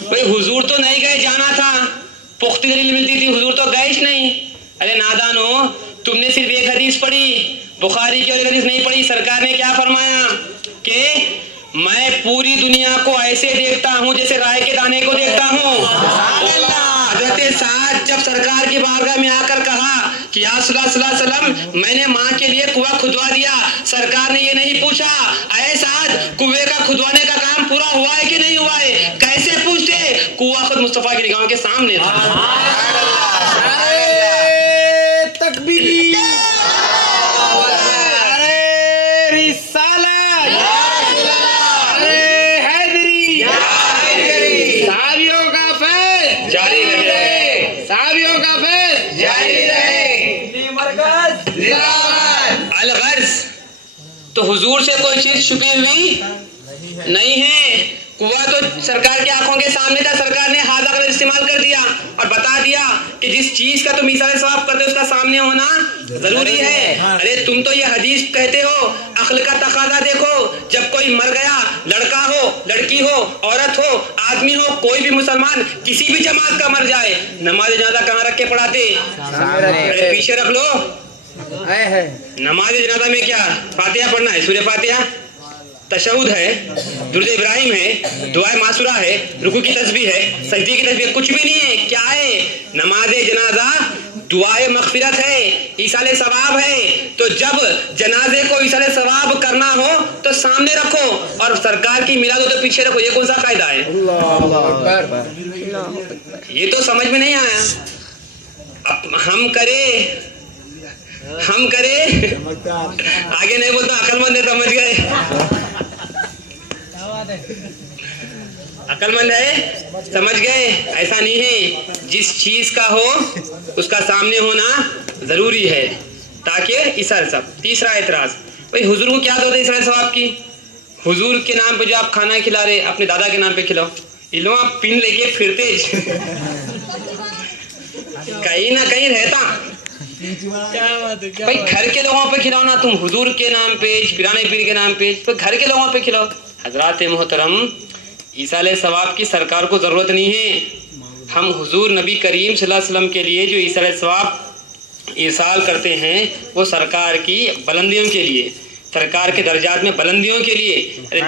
بھائی حضور تو نہیں گئے، جانا تھا، پختی دلیل ملتی تھی، حضور تو گئے نہیں۔ ارے نادانو، تم نے صرف ایک حدیث پڑھی، بخاری کی اور ایک حدیث نہیں پڑھی۔ سرکار نے کیا فرمایا کہ میں پوری دنیا کو ایسے دیکھتا ہوں جیسے رائے کے دانے کو دیکھتا ہوں۔ حضرت سعد جب سرکار کی بارگاہ میں آ کر کہا کہ یا صلی اللہ علیہ وسلم میں نے ماں کے لیے کنواں کھدوا دیا، سرکار نے یہ نہیں پوچھا اے سعد کنویں کا کھدوانے کا کام پورا ہوا ہے کہ نہیں ہوا ہے، کیسے پوچھتے؟ کنواں خود مصطفیٰ کی نگاہوں کے سامنے تھا۔ تکبیر، الغرض تو حضور سے کوئی چیز چھپی ہوئی نہیں ہے۔ کنواں تو سرکار کی آنکھوں کے سامنے تھا، سرکار نے ہاتھ اگر استعمال کر دیا اور بتا دیا کہ جس چیز کا تم ایثار ثواب کرتے ہو اس کا سامنے ہونا ضروری ہے۔ ارے تم تو یہ حدیث کہتے ہو، عقل کا تقاضا دیکھو، جب کوئی مر گیا، لڑکا ہو، لڑکی ہو، عورت ہو، آدمی ہو، کوئی بھی مسلمان کسی بھی جماعت کا مر جائے، نماز جنازہ کہاں رکھ کے پڑھاتے؟ ارے پیچھے رکھ لو۔ نماز جنازہ میں کیا فاتحہ پڑھنا ہے، سورہ فاتحہ، تشہد ہے، درود ابراہیم ہے، دعائے معصورہ ہے، رکوع کی تسبیح ہے، سجدے کی تسبیح، کچھ بھی نہیں ہے۔ کیا ہے نماز جنازہ؟ دعائے مغفرت ہے، ایصال ثواب ہے۔ تو جب جنازے کو ایصال ثواب کرنا ہو تو سامنے رکھو اور سرکار کی میلاد ہو تو پیچھے رکھو، یہ کون سا قاعدہ ہے؟ یہ تو سمجھ میں نہیں آیا۔ ہم کرے آگے نہیں بولتا، عقل مند ہے، سمجھ گئے؟ عقل مند ہے، سمجھ گئے؟ ایسا نہیں ہے، جس چیز کا ہو اس کا سامنے ہونا ضروری ہے تاکہ ایثار ثواب۔ تیسرا اعتراض، بھائی حضور کو کیا ضرورت ہے ایثار ثواب کی؟ حضور کے نام پہ جو آپ کھانا کھلا رہے اپنے دادا کے نام پہ کھلاؤ، علم آپ پن لے کے پھرتے کہیں نہ کہیں رہتا۔ بھائی گھر کے لوگوں پہ کھلاؤ نا، تم حضور کے نام پہ، پیرانے پیر کے نام پہ، گھر کے لوگوں پہ کھلاؤ۔ حضرات محترم، ایصال ثواب کی سرکار کو ضرورت نہیں ہے۔ ہم حضور نبی کریم صلی اللہ علیہ وسلم کے لیے جو ایصال ثواب ایصال کرتے ہیں وہ سرکار کی بلندیوں کے لیے، سرکار کے درجات میں بلندیوں کے لیے۔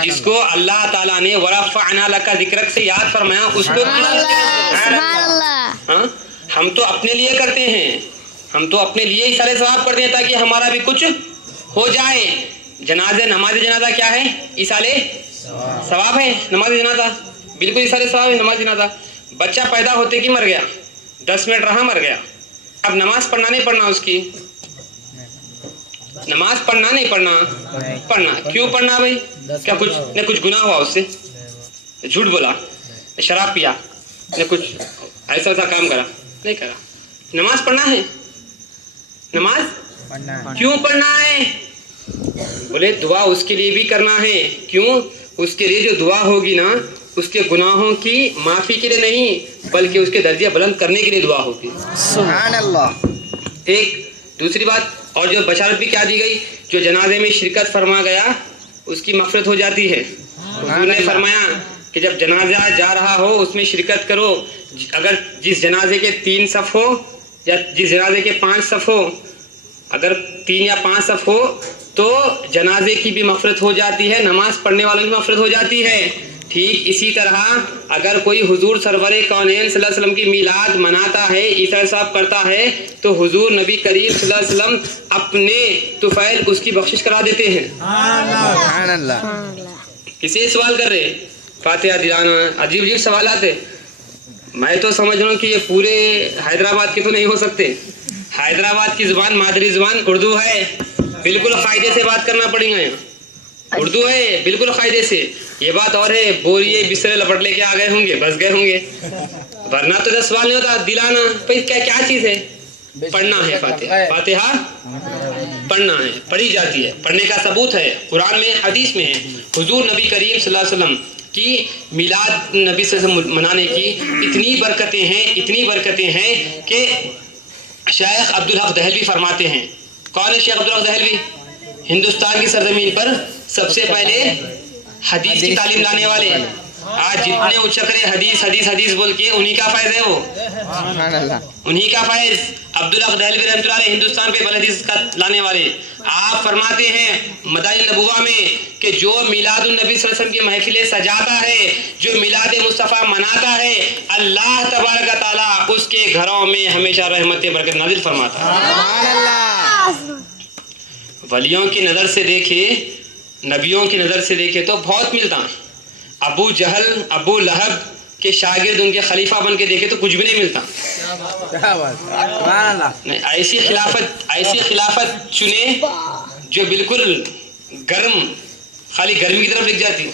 جس کو اللہ تعالیٰ نے وَرَفَعْنَا لَكَ ذِكْرَكَ سے یاد فرمایا، اس کو ہاں ہم تو اپنے لیے کرتے ہیں، ہم تو اپنے لیے ایصال ثواب کرتے ہیں تاکہ ہمارا بھی کچھ ہو جائے۔ نماز جنازہ کیا ہے؟ ایصال ثواب ہے نماز جنازہ، بالکل ایصال ثواب ہے نماز جنازہ۔ بچہ پیدا ہوتے کہ مر گیا، 10 منٹ رہا مر گیا، اب نماز پڑھنا نہیں پڑھنا، اس کی نماز پڑھنا نہیں پڑھنا کیوں پڑھنا بھائی؟ کیا کچھ گناہ ہوا اس سے؟ جھوٹ بولا، شراب پیا، نے کچھ ایسا کام کرا نہیں کرا، نماز پڑھنا ہے۔ نماز کیوں پڑھنا ہے؟ بولے دعا اس کے لیے بھی کرنا ہے۔ کیوں؟ اس کے لیے جو دعا ہوگی نا، اس کے گناہوں کی معافی کے لیے نہیں بلکہ اس کے درجے بلند کرنے کے لیے دعا ہوگی۔ سبحان اللہ۔ ایک دوسری بات اور جو بشارت بھی کیا دی گئی، جو جنازے میں شرکت فرما گیا اس کی مغفرت ہو جاتی ہے۔ حضور نے فرمایا کہ جب جنازہ جا رہا ہو اس میں شرکت کرو، اگر جس جنازے کے 3 صف ہو یا جس جنازے کے 5 صف ہو، اگر 3 یا 5 صف ہو تو جنازے کی بھی مغفرت ہو جاتی ہے، نماز پڑھنے والوں کی مغفرت ہو جاتی ہے۔ ٹھیک اسی طرح اگر کوئی حضور سرور کونین صلی اللہ علیہ وسلم کی میلاد مناتا ہے، ایثار ثواب کرتا ہے، تو حضور نبی کریم صلی اللہ علیہ وسلم اپنے طفیل اس کی بخشش کرا دیتے ہیں۔ سبحان اللہ۔ کسی سوال کر رہے فاتحہ دلانا، عجیب عجیب سوالات ہیں۔ میں تو سمجھ رہا ہوں کہ یہ پورے حیدرآباد کے تو نہیں ہو سکتے۔ حیدرآباد کی زبان مادری زبان اردو ہے، بالکل قاعدے سے بات کرنا پڑے گا۔ اردو ہے بالکل قاعدے سے۔ یہ بات اور ہے بوریے بسترے لپٹ لے کے آ گئے ہوں گے، بس گئے ہوں گے، ورنہ تو جب سوال نہیں ہوتا دلانا کیا چیز ہے؟ پڑھنا ہے۔ فاتحہ پڑھنا ہے، پڑھی جاتی ہے، پڑھنے کا ثبوت ہے قرآن میں، حدیث میں ہے۔ حضور نبی کریم صلی اللہ علیہ وسلم کی میلاد نبی صلی اللہ علیہ وسلم منانے کی اتنی برکتیں ہیں کہ شیخ عبدالحق دہلوی فرماتے ہیں۔ کون ہے شیخ عبدالحق دہلوی؟ ہندوستان کی سرزمین پر سب سے پہلے حدیث کی تعلیم لانے والے، آج جتنے اچکرے حدیث حدیث حدیث بول کے انہی کا فیض ہے، وہ سبحان اللہ. انہی کا فیض. عبدالحق دہلوی رحمۃ اللہ علیہ ہندوستان پہ حدیث کا لانے والے، آپ فرماتے ہیں مدائن النبوہ میں کہ جو میلاد النبی صلی اللہ علیہ وسلم کی محفلیں سجاتا ہے، جو میلاد مصطفیٰ مناتا ہے، اللہ تبارک تعالیٰ اس کے گھروں میں ہمیشہ رحمت برکت نازل فرماتا ہے. سبحان اللہ. ولیوں کی نظر سے دیکھے، نبیوں کی نظر سے دیکھے تو بہت ملتا. ابو جہل ابو لہب کے شاگرد ان کے خلیفہ بن کے دیکھے تو کچھ بھی نہیں ملتا. کیا بات. سبحان اللہ. نہیں، ایسی خلافت چنے جو بالکل گرم، خالی گرمی کی طرف لے جاتی.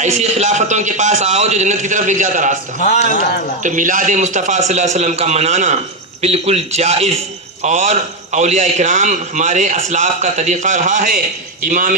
ایسی خلافتوں کے پاس آؤ جو جنت کی طرف لے جاتا راستہ. سبحان اللہ. تو میلاد مصطفیٰ صلی اللہ علیہ وسلم کا منانا بالکل جائز، اور اولیاء اکرام ہمارے اسلاف کا طریقہ رہا ہے. امام